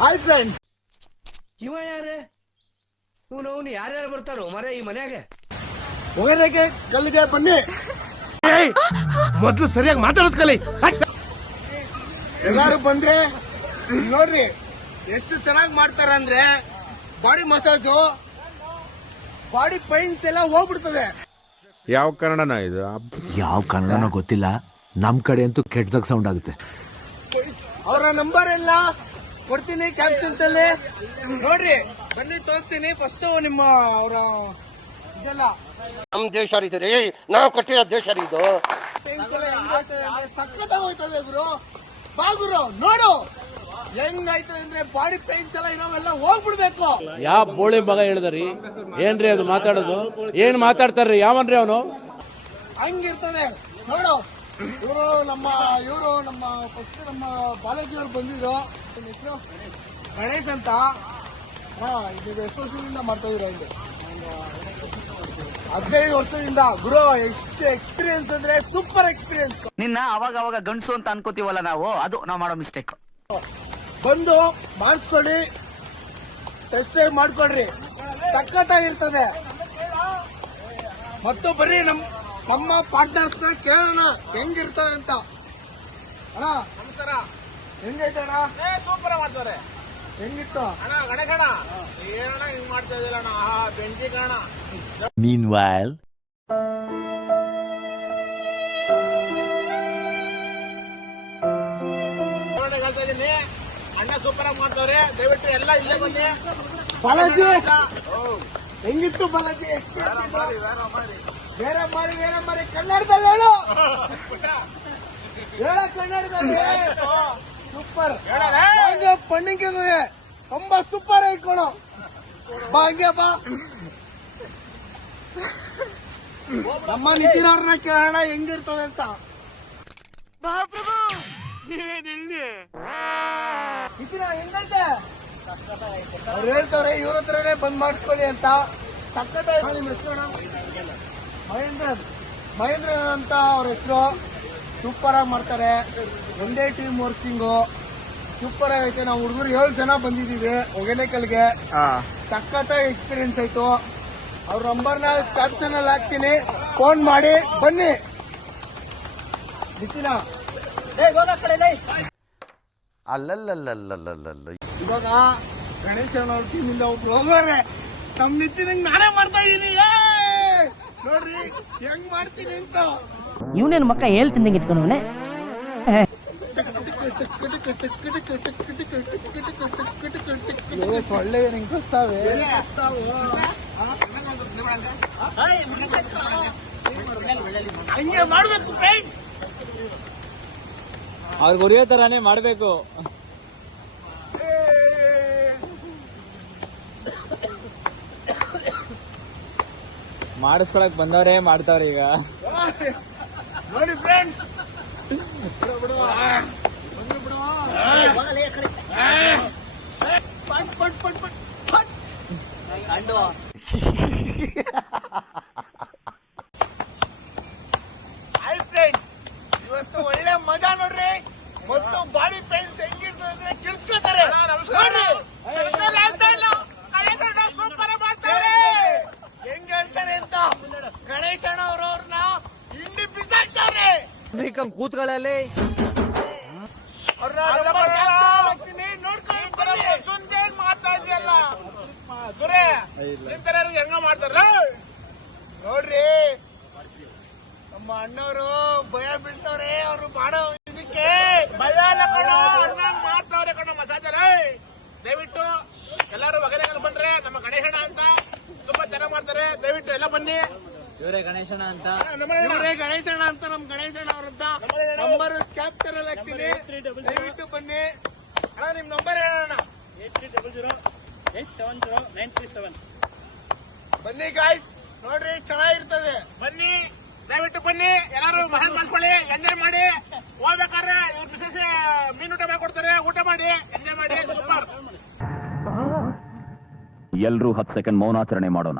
Hi friend. ಇವ ಯಾರೇ ಇವನು ಯಾರ್ಯಾರು ಬರ್ತಾರೋ ಮರೆ ಈ ಮನ್ಯಾಗ ಒಗನೆಗೆ ಕಲ್ಲಿಗೆ ಬನ್ನಿ. ಮೊದ್ಲು ಸರಿಯಾಗಿ ಮಾತಾಡೋದ್ ಕಲಿ. ಎಲ್ಲಾರು ಬಂದ್ರೆ ನೋಡ್ರಿ ಎಷ್ಟು ಚೆನ್ನಾಗಿ ಮಾಡ್ತಾರ ಅಂದ್ರೆ ಬಾಡಿ ಮಸಾಜು, ಬಾಡಿ ಪೈನ್ಸ್ ಎಲ್ಲ ಹೋಗ್ಬಿಡ್ತದೆ. ಯಾವ ಕನ್ನಡನ ಇದು? ಯಾವ ಕನ್ನಡನೋ ಗೊತ್ತಿಲ್ಲ, ನಮ್ ಕಡೆ ಅಂತೂ ಕೆಟ್ಟದಾಗ ಸೌಂಡ್ ಆಗುತ್ತೆ. ಅವರ ನಂಬರ್ ಎಲ್ಲ ಕೊಡ್ತೀನಿ ಕ್ಯಾಪ್ಷನ್ಸ್ ಅಲ್ಲಿ ನೋಡ್ರಿ. ಬನ್ನಿ ತೋರಿಸ್ತೀನಿ. ಫಸ್ಟ್ ನಿಮ್ಮ ಅವರ ಇದೆಲ್ಲ ನಮ್ ದೇಶ ರೀ, ನಾವು ಕೊಟ್ಟಿರೋ ದೇಶ ಇದು. ಪೈನ್ಸ್ ಎಲ್ಲ ಹೆಂಗ್ ಹೋಯ್ತದೆ ಅಂದ್ರೆ ಸಖತ್ತಾಗಿ ಹೋಯ್ತದೆ ಗುರು. ಬಾ ಗುರು ನೋಡು ಹೆಂಗಾಯ್ತದೆ ಅಂದ್ರೆ ಬಾಡಿ ಪೈನ್ಸ್ ಎಲ್ಲ ಇರೋವೆಲ್ಲ ಹೋಗ್ಬಿಡ್ಬೇಕು. ಯಾವ ಬೋಳಿ ಮಗ ಹೇಳಿದ್ರಿ? ಏನ್ರಿ ಅದು ಮಾತಾಡೋದು? ಏನ್ ಮಾತಾಡ್ತಾರ್ರಿ? ಯಾವನ್ರಿ ಅವನು? ಹಂಗಿರ್ತದೆ ನೋಡು. ಇವರು ನಮ್ಮ ಫಸ್ಟ್ ನಮ್ಮ ಬಾಲಾಜಿ ಅವ್ರು ಬಂದಿದ್ರು. ಹೆಸರು ಗಣೇಶ್ ಅಂತ. ಇದು ಎಷ್ಟು ವರ್ಷದಿಂದ ಮಾಡ್ತಾ ಇದ್ರು? ಇಲ್ಲಿ 15 ವರ್ಷದಿಂದ ಗುರು. ಎಷ್ಟು ಎಕ್ಸ್ಪೀರಿಯನ್ಸ್ ಅಂದ್ರೆ ಸೂಪರ್ ಎಕ್ಸ್ಪೀರಿಯನ್ಸ್. ನಿನ್ನ ಅವಾಗ ಗಂಡಸು ಅಂತ ಅನ್ಕೋತೀವಲ್ಲ ನಾವು, ಅದು ನಾವು ಮಾಡೋ ಮಿಸ್ಟೇಕ್. ಬಂದು ಮಾಡಿಸ್ಕೊಳ್ಳಿ, ಟೆಸ್ಟ್ ಡ್ರೈವ್ ಮಾಡ್ಕೊಡ್ರಿ, ಸಖತ್ತಾಗಿರ್ತದೆ. ಮತ್ತು ಬರ್ರಿ ನಮ್ಮ ಪಾರ್ಟ್ನರ್ಸ್ ನ ಕೇಳೋಣ ಹೆಂಗಿರ್ತದೆ ಅಂತ. ಅಣ್ಣ ನಮಸ್ಕಾರ, ಹೆಂಗೈತೆ ಅಣ್ಣ? ಸೂಪರ್ ಮಾಡ್ತಾರೆ. ಹೆಂಗಿತ್ತು ಅಣ್ಣ? ಗಣೇಶಣ್ಣ ಏನಣ್ಣ ಹಿಂಗ್ ಮಾಡ್ತಾ ಇದಿಲ್ಲ ಅಣ್ಣ? ಬೆಂಕಿ ಕಾಣ. Meanwhile, ಹೇಳ್ತಾ ಇದೀನಿ, ಅಣ್ಣ ಸೂಪರ್ ಆಗಿ ಮಾಡ್ತಾವ್ರೆ. ದಯವಿಟ್ಟು ಎಲ್ಲ ಇಲ್ಲೇ ಬನ್ನಿ. ಬಾಲಾಜಿ ಹೆಂಗಿತ್ತು ಬಾಲಾಜಿ? ಬೇರೆ ಮಾರಿ ಕನ್ನಡದಲ್ಲಿ ಹೇಳು. ಹೇಳ ಕನ್ನಡದಲ್ಲಿ. ಸೂಪರ್ ಪಣ್ಣಿಗೆ ತುಂಬಾ ಸೂಪರ್ ಆಯ್ಕೋಣ. ಬಾ ಹಂಗೆ ಬಾ. ನಮ್ಮ ನಿತಿನ್ ಅವ್ರನ್ನ ಕೇಳೋಣ ಹೆಂಗಿರ್ತದೆ ಅಂತ. ನಿತಿನ ಹೆಂಗೈತೆ? ಅವ್ರು ಹೇಳ್ತವ್ರೆ ಇವ್ರ ಹತ್ರನೇ ಬಂದ್ ಮಾಡಿಸ್ಕೊಳ್ಳಿ ಅಂತ. ಸಖತ್ ನಿಮ್ಮ ಹೆಸರು? ಮಹೇಂದ್ರನ್ ಅಂತ ಅವ್ರ ಹೆಸರು. ಸೂಪರ್ ಆಗಿ ಮಾಡ್ತಾರೆ. ಒಂದೇ ಟೀಮ್ ವರ್ಕಿಂಗು ಸೂಪರ್ ಆಗೈತೆ. ನಾವು ಹುಡುಗರು 7 ಜನ ಬಂದಿದ್ದೀವಿ ಒಗೆನೆಕಲ್ಗೆ. ಸಖತ್ತಾಗಿ ಎಕ್ಸ್ಪೀರಿಯನ್ಸ್ ಆಯ್ತು. ಅವ್ರ ನಂಬರ್ನ ಕ್ಯಾಪ್ಷನ್ ಅಲ್ಲಿ ಹಾಕ್ತೀನಿ, ಫೋನ್ ಮಾಡಿ ಬನ್ನಿ. ನಿತಿನ ಅಲ್ಲಲ್ಲಲ್ಲಲ್ಲಲ್ಲಲ್ಲ. ಇವಾಗ ಗಣೇಶನ್ ಅವ್ರ ಟೀಮಿಂದ ಒಬ್ರು ಹೋಗೋರೆ. ನಮ್ ನಿತಿನ್ ನಾನೇ ಮಾಡ್ತಾ ಇದೀನಿ. ನೋಡ್ರಿ ಹೆಂಗ್ ಮಾಡ್ತೀನಿ ಅಂತ. ಇವನೇನು ಮಕ್ಕ ಹೇಳ್ತಿದ್ದಂಗೆ ಇಟ್ಕೊಂಡವನೆ. ಸೊಳ್ಳೆ ನಿಂಗೆ ಕಸ್ತಾವೆ. ಹಂಗೆ ಮಾಡ್ಬೇಕು ಫ್ರೆಂಡ್ಸ್. ಅವ್ರಿಗೆ ಉರಿಯೋ ತರಾನೇ ಮಾಡ್ಬೇಕು. ಮಾಡಿಸ್ಕೊಳಕ್ ಬಂದವ್ರೆ ಮಾಡ್ತಾವ್ರೆ ಈಗ. ನೋಡಿ ಫ್ರೆಂಡ್ಸ್, ಹಾಯ್ ಫ್ರೆಂಡ್ಸ್, ಇವತ್ತು ಒಳ್ಳೆ ಮಜಾ ನೋಡ್ರಿ. ಮತ್ತು ಬಾಡಿ ಪೇನ್ಸ್ ಹೆಂಗಿರ್ತದೆ ಅಂದ್ರೆ ಕಿರ್ಚ್ಕೋತಾರೆ. ಹೆಂಗ್ ಹೇಳ್ತಾರೆ ಅಂತ ಗಣೇಶಣ್ಣ ಅವ್ರವ್ರನ್ನ ಹಿಂಡಿ ಬಿಸಾಡ್ತಾರೆ. ಕೂತ್ಗಳಲ್ಲಿ ಮಾಡ್ತಾ ಇದೆಯಲ್ಲ ಗುರೇ, ನಿಮ್ ತರ ಹೆಂಗ ಮಾಡ್ತಾರ ನೋಡ್ರಿ. ನಮ್ಮ ಅಣ್ಣವರು ಭಯ ಬೀಳ್ತವ್ರೆ ಅವ್ರು ಮಾಡೋ ಇದಕ್ಕೆ. ಭಯ ಎಲ್ಲ ಮಾಡ್ತಾವ್ರೆ ಕಣ ಮಸಾಜರ. ದಯವಿಟ್ಟು ಎಲ್ಲರೂ ಒಗೆನೆಕಲ್ ಬಂದ್ರೆ ನಮ್ಮ ಗಣೇಶಣ್ಣ ಅಂತ ತುಂಬಾ ಚೆನ್ನಾಗಿ ಮಾಡ್ತಾರೆ. ದಯವಿಟ್ಟು ಎಲ್ಲ ಬನ್ನಿ. ಇವರೇ ಗಣೇಶಣ್ಣ ಅಂತ. ಇವರೇ ಗಣೇಶಣ್ಣ ಅಂತ. ನಮ್ ಗಣೇಶಣ್ಣ ಅವ್ರಂತ ನಂಬರ್ ಕ್ಯಾಪ್ಚರ್ ಅಲ್ಲಿ ಹಾಕ್ತೀನಿ, ದಯವಿಟ್ಟು ಬನ್ನಿ. ಅಣ್ಣ ನಿಮ್ ನಂಬರ್ ಹೇಳೋಣ. 8308709337. ಬನ್ನಿ ಗಾಯ್ಸ್, ನೋಡ್ರಿ ಚೆನ್ನಾಗಿರ್ತದೆ. ಬನ್ನಿ, ದಯವಿಟ್ಟು ಬನ್ನಿ. ಎಲ್ಲರೂ ಮಹಲ್ ಮಾಡ್ಕೊಳ್ಳಿ, ಎಂಜಾಯ್ ಮಾಡಿ. ಹೋಗ್ಬೇಕಾದ್ರೆ ಇವ್ರ ಮಿಸಸ್ ಮೀನು ಊಟ ಮಾಡ್ಕೊಡ್ತಾರೆ, ಊಟ ಮಾಡಿ ಎಂಜಾಯ್ ಮಾಡಿ. ಸೂಪರ್. ಎಲ್ರೂ 10 ಸೆಕೆಂಡ್ ಮೌನಾಚರಣೆ ಮಾಡೋಣ.